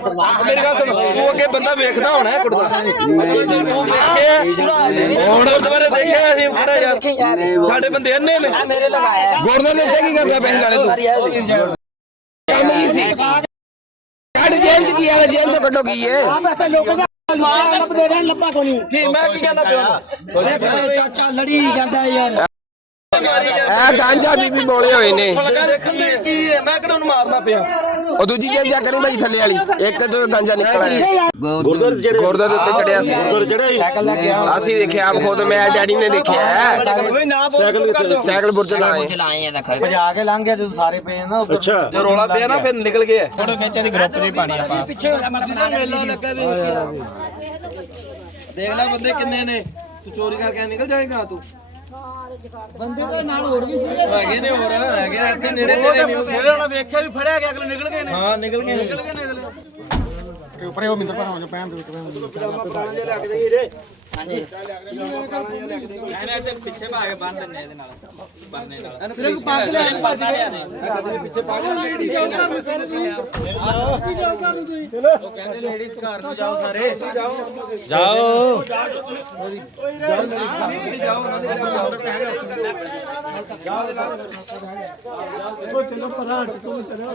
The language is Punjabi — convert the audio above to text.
ਮੇਰੀ ਗੱਲ ਸੁਣ ਤੂੰ ਅੱਗੇ ਬੰਦਾ ਵੇਖਦਾ ਹੋਣਾ ਹੈ ਕੁੜਦਾ ਤੂੰ ਵੇਖਿਆ। ਹੁਣ ਦੁਬਾਰੇ ਦੇਖਿਆ ਅਸੀਂ ਖੜਾ ਯਾਰ? ਸਾਡੇ ਬੰਦੇ ਇੰਨੇ ਨੇ। ਮੇਰੇ ਲਗਾਇਆ ਹੈ ਗੁਰਦੁਆਰੇ ਉੱਤੇ ਕੀ ਕਰਦਾ ਪਿੰਡ ਵਾਲੇ ਤੂੰ? ਕੰਮ ਕੀ ਸੀ? ਕੱਢ ਜੇਬ ਚ ਕੀ ਆ ਜੇਬ ਚ ਕੱਢੋ ਕੀ ਏ? ਮਾਰ ਲੱਭਦੇ ਰਹਿਣ ਲੱਭਾ ਕੋ ਨਹੀਂ ਕੀ ਮੈਂ ਕੀ ਕਹਿੰਦਾ ਪਿਆ ਚਾਚਾ ਲੜੀ ਜਾਂਦਾ ਯਾਰ। ਇਹ ਗਾਂਜਾ ਬੀਬੀ ਬੋਲੇ ਹੋਏ ਨੇ। ਦੇਖਣ ਦੇ ਕੀ ਹੈ ਮੈਂ ਕਿਹੜਾ ਨੂੰ ਮਾਰਨਾ ਪਿਆ? ਉਹ ਦੂਜੀ ਜੇਬ ਜਾ ਕਰੀ ਭਾਈ ਥੱਲੇ ਵਾਲੀ। ਇੱਕ ਤੋਂ ਗਾਂਜਾ ਨਿਕਲ ਆਇਆ ਗੁਰਦੁਆਰੇ ਜਿਹੜੇ ਗੁਰਦੁਆਰੇ ਉੱਤੇ ਚੜਿਆ ਸੀ। ਗੁਰਦੁਆਰੇ ਜਿਹੜੇ ਸਾਈਕਲ ਲੈ ਕੇ ਅਸੀਂ ਦੇਖਿਆ ਆਪ ਖੁਦ ਮੈਂ ਡੈਡੀ ਨੇ ਦੇਖਿਆ। ਸਾਈਕਲ ਕਿੱਥੇ ਸਾਈਕਲ ਬੁਰਜ ਲਾਏ। ਚਲਾਏ ਆ ਦੇਖ। ਭਜਾ ਕੇ ਲੰਘ ਗਿਆ ਜਦੋਂ ਸਾਰੇ ਪਏ ਨਾ ਉੱਧਰ। ਅੱਛਾ। ਜੋ ਰੋਲਾ ਪਿਆ ਨਾ ਫਿਰ ਨਿਕਲ ਗਿਆ ਪਿੱਛੇ ਹੋ ਜਾ ਮੇਰਾ ਦੇਖ ਲੈ ਬੰਦੇ ਕਿੰਨੇ ਨੇ। ਤੂੰ ਚੋਰੀ ਕਰਕੇ ਨਿਕਲ ਜਾਏਗਾ ਤੂੰ। ਬੰਦੇ ਦੇ ਨਾਲ ਹੋਰ ਵੀ ਸੀ ਹੈਗੇ ਨੇ ਹੋਰ ਹੈਗੇ ਆ, ਇੱਥੇ ਨੇੜੇ ਤੇਰੇ ਨਹੀਂ ਜਿਹੜੇ ਉਹਨਾਂ ਵੇਖਿਆ ਵੀ ਫੜਿਆ ਗਿਆ ਅਗਲੇ ਨਿਕਲ ਗਏ ਨੇ। ਹਾਂ ਨਿਕਲ ਗਏ ਨਿਕਲ ਹਾਂਜੀ। ਮੈਂ ਇਹਦੇ ਪਿੱਛੇ ਪਾ ਕੇ ਬੰਨ ਦਿੰਨੇ ਇਹਦੇ ਨਾਲ ਬੰਨੇ ਨਾਲ। ਇਹਨੂੰ ਫਿਰ ਪੱਗ ਲੈ ਕੇ ਭੱਜ ਗਏ ਪਿੱਛੇ ਪਾ ਕੇ ਲੇਡੀ ਜਾਊਗਾ ਨੂੰ ਸਾਰੇ ਤੁਸੀਂ ਜਾਊਗਾ ਨੂੰ ਤੁਸੀਂ ਉਹ ਕਹਿੰਦੇ ਲੇਡੀਜ਼ ਘਰ ਨੂੰ ਜਾਓ। ਸਾਰੇ ਜਾਓ ਜਾਓ ਜਾਓ ਚਲੋ ਪਰਾਂ ਹਟ ਤੋਂ ਚਲੋ